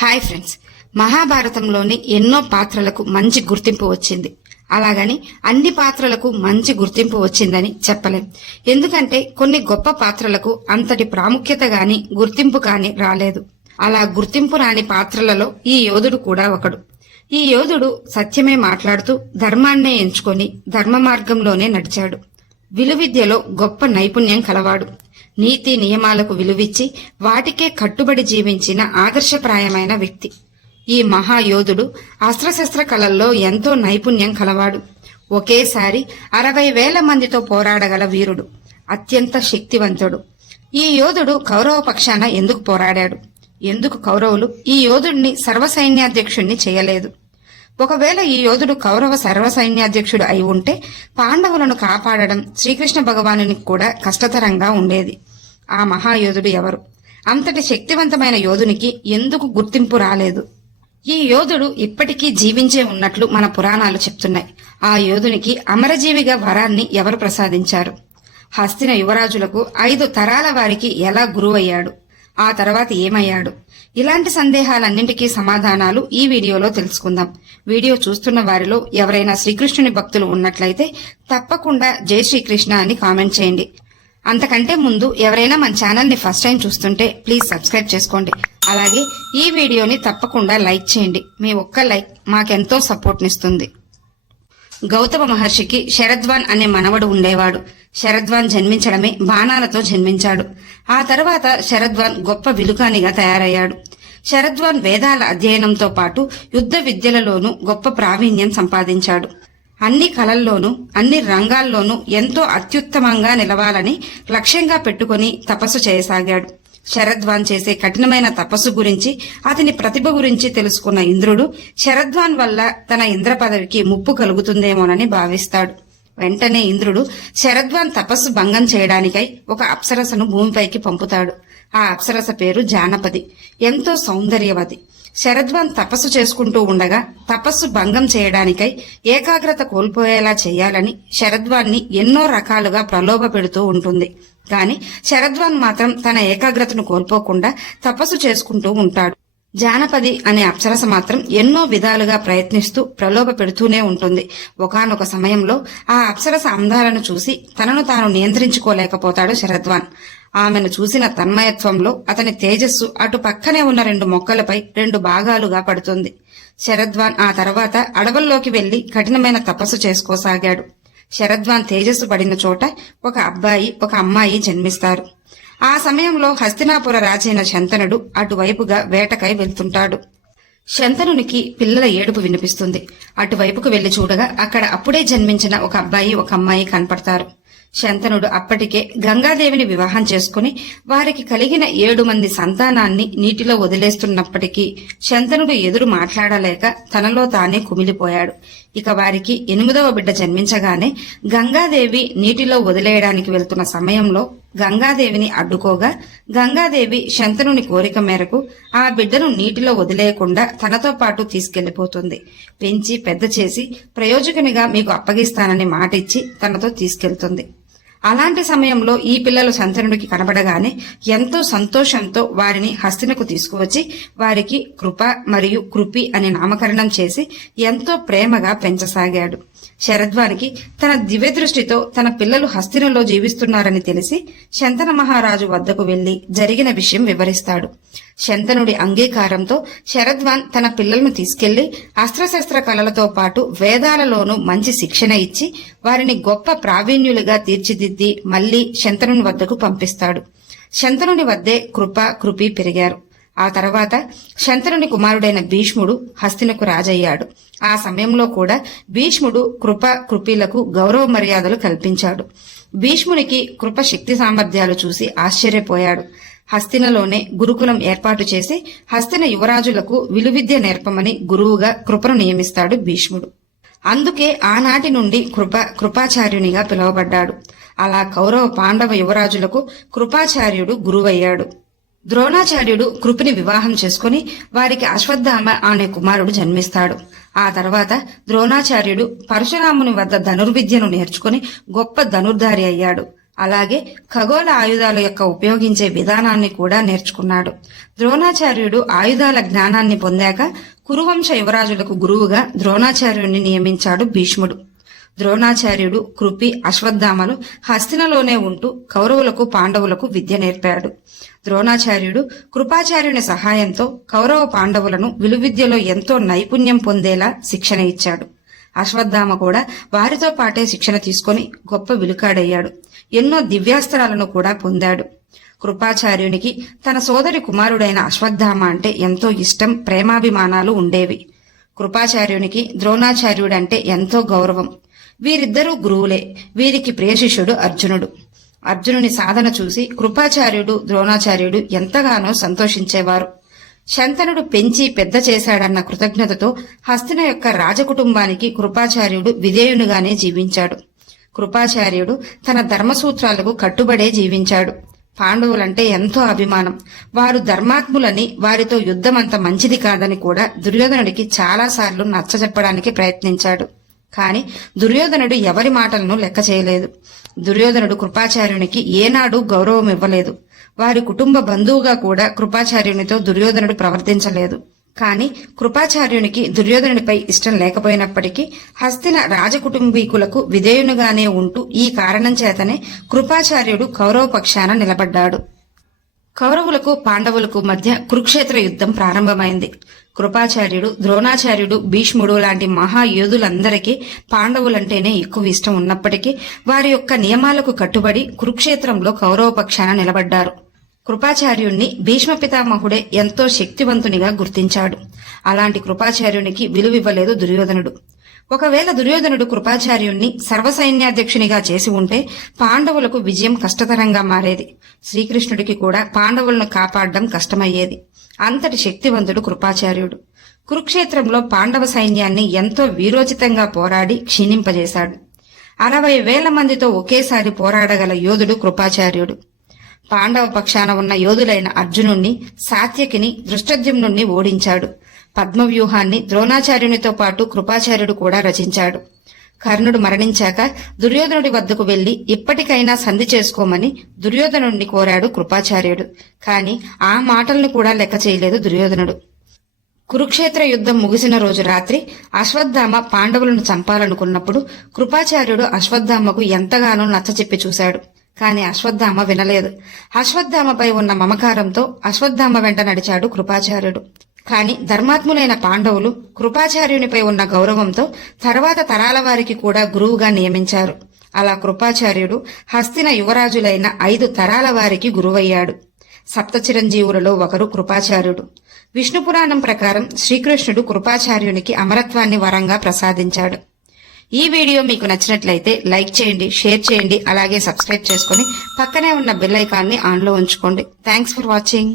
Hi friends, మహాభారతంలోని ఎన్నో పాత్రలకు మంచి గుర్తింపు వచ్చింది. అలాగని అన్ని పాత్రలకు మంచి గుర్తింపు వచ్చిందని చెప్పలేం. ఎందుకంటే కొన్ని గొప్ప పాత్రలకు అంతటి ప్రాముఖ్యత గాని గుర్తింపు కాని రాలేదు. అలా గుర్తింపు రాని పాత్రలలో ఈ యోధుడు కూడా ఒకడు. ఈ యోధుడు సత్యమే మాట్లాడుతూ ధర్మాన్నే ఎంచుకొని ధర్మ మార్గంలోనే నడిచాడు. విలువిద్యలో గొప్ప నైపుణ్యం కలవాడు. నీతి నియమాలకు విలువిచ్చి వాటికే కట్టుబడి జీవించిన ఆదర్శప్రాయమైన వ్యక్తి. ఈ మహాయోధుడు అస్త్రశస్త్ర కళల్లో ఎంతో నైపుణ్యం కలవాడు. ఒకేసారి 60,000 మందితో పోరాడగల వీరుడు, అత్యంత శక్తివంతుడు. ఈ యోధుడు కౌరవ పక్షాన ఎందుకు పోరాడాడు? ఎందుకు కౌరవులు ఈ యోధుడిని సర్వసైన్యాధ్యక్షుణ్ణి చేయలేదు? ఒకవేళ ఈ యోధుడు కౌరవ సర్వసైన్యాధ్యక్షుడు అయి ఉంటే పాండవులను కాపాడడం శ్రీకృష్ణ భగవానునికి కూడా కష్టతరంగా ఉండేది. ఆ మహాయోధుడు ఎవరు? అంతటి శక్తివంతమైన యోధునికి ఎందుకు గుర్తింపు రాలేదు? ఈ యోధుడు ఇప్పటికీ జీవించే ఉన్నట్లు మన పురాణాలు చెప్తున్నాయి. ఆ యోధునికి అమరజీవిగా వరాన్ని ఎవరు ప్రసాదించారు? హస్తిన యువరాజులకు 5 తరాల వారికి ఎలా గురువయ్యాడు? ఆ తర్వాత ఏమయ్యాడు? ఇలాంటి సందేహాలన్నింటికీ సమాధానాలు ఈ వీడియోలో తెలుసుకుందాం. వీడియో చూస్తున్న వారిలో ఎవరైనా శ్రీకృష్ణుని భక్తులు ఉన్నట్లయితే తప్పకుండా జై శ్రీకృష్ణ అని కామెంట్ చేయండి. అంతకంటే ముందు ఎవరైనా మన ఛానల్ ని ఫస్ట్ టైం చూస్తుంటే ప్లీజ్ సబ్స్క్రైబ్ చేసుకోండి. అలాగే ఈ వీడియోని తప్పకుండా లైక్ చేయండి. మీ ఒక్క లైక్ మాకెంతో సపోర్ట్ నిస్తుంది. గౌతమ మహర్షికి శరద్వాన్ అనే మనవడు ఉండేవాడు. శరద్వాన్ జన్మించడమే బాణాలతో జన్మించాడు. ఆ తర్వాత శరద్వాన్ గొప్ప విలుకానిగా తయారయ్యాడు. శరద్వాన్ వేదాల అధ్యయనంతో పాటు యుద్ధ విద్యలలోనూ గొప్ప ప్రావీణ్యం సంపాదించాడు. అన్ని కళల్లోనూ అన్ని రంగాల్లోనూ ఎంతో అత్యుత్తమంగా నిలవాలని లక్ష్యంగా పెట్టుకుని తపస్సు చేయసాగాడు. శరద్వాన్ చేసే కఠినమైన తపస్సు గురించి, అతని ప్రతిభ గురించి తెలుసుకున్న ఇంద్రుడు శరద్వాన్ వల్ల తన ఇంద్ర పదవికి ముప్పు కలుగుతుందేమోనని భావిస్తాడు. వెంటనే ఇంద్రుడు శరద్వాన్ తపస్సు భంగం చేయడానికై ఒక అప్సరసను భూమిపైకి పంపుతాడు. ఆ అప్సరస పేరు జానపది. ఎంతో సౌందర్యవతి. శరద్వాన్ తపస్సు చేసుకుంటూ ఉండగా తపస్సు భంగం చేయడానికై ఏకాగ్రత కోల్పోయేలా చేయాలని శరద్వాన్ని ఎన్నో రకాలుగా ప్రలోభ పెడుతూ ఉంటుంది. కాని శరద్వాన్ మాత్రం తన ఏకాగ్రతను కోల్పోకుండా తపస్సు చేసుకుంటూ ఉంటాడు. జానపది అనే అప్సరస మాత్రం ఎన్నో విధాలుగా ప్రయత్నిస్తూ ప్రలోభ పెడుతూనే ఉంటుంది. ఒకానొక సమయంలో ఆ అప్సరస అందాలను చూసి తనను తాను నియంత్రించుకోలేకపోతాడు శరద్వాన్. ఆమెను చూసిన తన్మయత్వంలో అతని తేజస్సు అటు పక్కనే ఉన్న 2 మొక్కలపై 2 భాగాలుగా పడుతుంది. శరద్వాన్ ఆ తర్వాత అడవుల్లోకి వెళ్లి కఠినమైన తపస్సు చేసుకోసాగాడు. శరద్వాన్ తేజస్సు పడిన చోట ఒక అబ్బాయి ఒక అమ్మాయి జన్మిస్తారు. ఆ సమయంలో హస్తినాపుర రాజైన శంతనుడు అటువైపుగా వేటకై వెళ్తుంటాడు. శంతనునికి పిల్లల ఏడుపు వినిపిస్తుంది. అటువైపుకు వెళ్లి చూడగా అక్కడ అప్పుడే జన్మించిన ఒక అబ్బాయి ఒక అమ్మాయి కనపడతారు. శంతనుడు అప్పటికే గంగాదేవిని వివాహం చేసుకుని వారికి కలిగిన 7 మంది సంతానాన్ని నీటిలో వదిలేస్తున్నప్పటికీ శంతనుడు ఎదురు మాట్లాడలేక తనలో తానే కుమిలిపోయాడు. ఇక వారికి 8వ బిడ్డ జన్మించగానే గంగాదేవి నీటిలో వదిలేయడానికి వెళ్తున్న సమయంలో గంగాదేవిని అడ్డుకోగా గంగాదేవి శంతనుని కోరిక మేరకు ఆ బిడ్డను నీటిలో వదిలేయకుండా తనతో పాటు తీసుకెళ్లిపోతుంది. పెంచి పెద్ద చేసి ప్రయోజకునిగా మీకు అప్పగిస్తానని మాటిచ్చి తనతో తీసుకెళ్తుంది. అలాంటి సమయంలో ఈ పిల్లలు శంతనుడికి కనబడగానే ఎంతో సంతోషంతో వారిని హస్తినకు తీసుకువచ్చి వారికి కృప మరియు కృపి అని నామకరణం చేసి ఎంతో ప్రేమగా పెంచసాగాడు. శరద్వానికి తన దివ్య దృష్టితో తన పిల్లలు హస్తినలో జీవిస్తున్నారని తెలిసి శంతన మహారాజు వద్దకు వెళ్లి జరిగిన విషయం వివరిస్తాడు. శంతనుడి అంగీకారంతో శరద్వాన్ తన పిల్లలను తీసుకెళ్లి అస్త్రశస్త్ర కళలతో పాటు వేదాలలోనూ మంచి శిక్షణ ఇచ్చి వారిని గొప్ప ప్రావీణ్యులుగా తీర్చిదిద్ది మళ్లీ శంతనుని వద్దకు పంపిస్తాడు. శంతనుని వద్దే కృప కృపి పెరిగారు. ఆ తర్వాత శంతనుని కుమారుడైన భీష్ముడు హస్తినకు రాజయ్యాడు. ఆ సమయంలో కూడా భీష్ముడు కృప కృపిలకు గౌరవ మర్యాదలు కల్పించాడు. భీష్మునికి కృప శక్తి సామర్థ్యాలు చూసి ఆశ్చర్యపోయాడు. హస్తినలోనే గురుకులం ఏర్పాటు చేసి హస్తిన యువరాజులకు విలువిద్య నేర్పమని గురువుగా కృపను నియమిస్తాడు భీష్ముడు. అందుకే ఆనాటి నుండి కృపాచార్యునిగా పిలువబడ్డాడు. అలా కౌరవ పాండవ యువరాజులకు కృపాచార్యుడు గురువయ్యాడు. ద్రోణాచార్యుడు కృపిని వివాహం చేసుకుని వారికి అశ్వత్థామ అనే కుమారుడు జన్మిస్తాడు. ఆ తర్వాత ద్రోణాచార్యుడు పరశురాముని వద్ద ధనుర్విద్యను నేర్చుకుని గొప్ప ధనుర్ధారి అయ్యాడు. అలాగే ఖగోళ ఆయుధాల యొక్క ఉపయోగించే విధానాన్ని కూడా నేర్చుకున్నాడు. ద్రోణాచార్యుడు ఆయుధాల జ్ఞానాన్ని పొందాక కురువంశ యువరాజులకు గురువుగా ద్రోణాచార్యుడిని నియమించాడు భీష్ముడు. ద్రోణాచార్యుడు, కృపి, అశ్వత్థామలు హస్తినలోనే ఉంటూ కౌరవులకు, పాండవులకు విద్య నేర్పాడు. ద్రోణాచార్యుడు కృపాచార్యుని సహాయంతో కౌరవ పాండవులను విలువిద్యలో ఎంతో నైపుణ్యం పొందేలా శిక్షణ ఇచ్చాడు. అశ్వత్థామ కూడా వారితో పాటే శిక్షణ తీసుకుని గొప్ప విలుకాడయ్యాడు. ఎన్నో దివ్యాస్త్రాలను కూడా పొందాడు. కృపాచార్యునికి తన సోదరి కుమారుడైన అశ్వత్థామ అంటే ఎంతో ఇష్టం, ప్రేమాభిమానాలు ఉండేవి. కృపాచార్యునికి ద్రోణాచార్యుడంటే ఎంతో గౌరవం. వీరిద్దరూ గురువులే. వీరికి ప్రియ శిష్యుడు అర్జునుడు. అర్జునుని సాధన చూసి కృపాచార్యుడు, ద్రోణాచార్యుడు ఎంతగానో సంతోషించేవారు. శంతనుడు పెంచి పెద్ద చేశాడన్న కృతజ్ఞతతో హస్తిన యొక్క రాజకుటుంబానికి కృపాచార్యుడు విధేయునిగానే జీవించాడు. కృపాచార్యుడు తన ధర్మసూత్రాలకు కట్టుబడే జీవించాడు. పాండవులంటే ఎంతో అభిమానం. వారు ధర్మాత్ములని, వారితో యుద్ధమంత మంచిది కాదని కూడా దుర్యోధనుడికి చాలాసార్లు నచ్చజెప్పడానికి ప్రయత్నించాడు. కాని దుర్యోధనుడు ఎవరి మాటలను లెక్క చేయలేదు. దుర్యోధనుడు కృపాచార్యునికి ఏనాడు గౌరవం ఇవ్వలేదు. వారి కుటుంబ బంధువుగా కూడా కృపాచార్యునితో దుర్యోధనుడు ప్రవర్తించలేదు. కాని కృపాచార్యునికి దుర్యోధనుడిపై ఇష్టం లేకపోయినప్పటికీ హస్తిన రాజకుటుంబీకులకు విధేయునిగానే ఉంటూ ఈ కారణం చేతనే కృపాచార్యుడు కౌరవ పక్షాన నిలబడ్డాడు. కౌరవులకు, పాండవులకు మధ్య కురుక్షేత్ర యుద్ధం ప్రారంభమైంది. కృపాచార్యుడు, ద్రోణాచార్యుడు, భీష్ముడు లాంటి మహాయోధులందరికీ పాండవులంటేనే ఎక్కువ ఇష్టం ఉన్నప్పటికీ వారి యొక్క నియమాలకు కట్టుబడి కురుక్షేత్రంలో కౌరవ పక్షాన నిలబడ్డారు. కృపాచార్యుణ్ణి భీష్మ పితామహుడే ఎంతో శక్తివంతునిగా గుర్తించాడు. అలాంటి కృపాచార్యునికి విలువివ్వలేదు దుర్యోధనుడు. ఒకవేళ దుర్యోధనుడు కృపాచార్యుణ్ణి సర్వసైన్యాధ్యక్షునిగా చేసి ఉంటే పాండవులకు విజయం కష్టతరంగా మారేది. శ్రీకృష్ణుడికి కూడా పాండవులను కాపాడడం కష్టమయ్యేది. అంతటి శక్తివంతుడు కృపాచార్యుడు. కురుక్షేత్రంలో పాండవ సైన్యాన్ని ఎంతో వీరోచితంగా పోరాడి క్షీణింపజేశాడు. 60,000 మందితో ఒకేసారి పోరాడగల యోధుడు కృపాచార్యుడు. పాండవ పక్షాన ఉన్న యోధులైన అర్జునుణ్ణి, సాత్యకిని, దృష్టద్యుమ్నుణ్ణి ఓడించాడు. పద్మవ్యూహాన్ని ద్రోణాచార్యునితో పాటు కృపాచార్యుడు కూడా రచించాడు. కర్ణుడు మరణించాక దుర్యోధనుడి వద్దకు వెళ్లి ఇప్పటికైనా సంధి చేసుకోమని దుర్యోధనుడిని కోరాడు కృపాచార్యుడు. కాని ఆ మాటలను కూడా లెక్క చేయలేదు దుర్యోధనుడు. కురుక్షేత్ర యుద్ధం ముగిసిన రోజు రాత్రి అశ్వత్థామ పాండవులను చంపాలనుకున్నప్పుడు కృపాచార్యుడు అశ్వత్థామకు ఎంతగానో నచ్చచెప్పి చూశాడు. కాని అశ్వత్థామ వినలేదు. అశ్వత్థామపై ఉన్న మమకారంతో అశ్వత్థామ వెంట నడిచాడు కృపాచార్యుడు. కాని ధర్మాత్ములైన పాండవులు కృపాచార్యునిపై ఉన్న గౌరవంతో తర్వాత తరాల వారికి కూడా గురువుగా నియమించారు. అలా కృపాచార్యుడు హస్తిన యువరాజులైన 5 తరాల వారికి గురువయ్యాడు. సప్త చిరంజీవులలో ఒకరు కృపాచార్యుడు. విష్ణు పురాణం ప్రకారం శ్రీకృష్ణుడు కృపాచార్యునికి అమరత్వాన్ని వరంగా ప్రసాదించాడు. ఈ వీడియో మీకు నచ్చినట్లయితే లైక్ చేయండి, షేర్ చేయండి, అలాగే సబ్స్క్రైబ్ చేసుకుని పక్కనే ఉన్న బెల్ ఐకాన్ని ఆన్లో ఉంచుకోండి. Thanks for watching.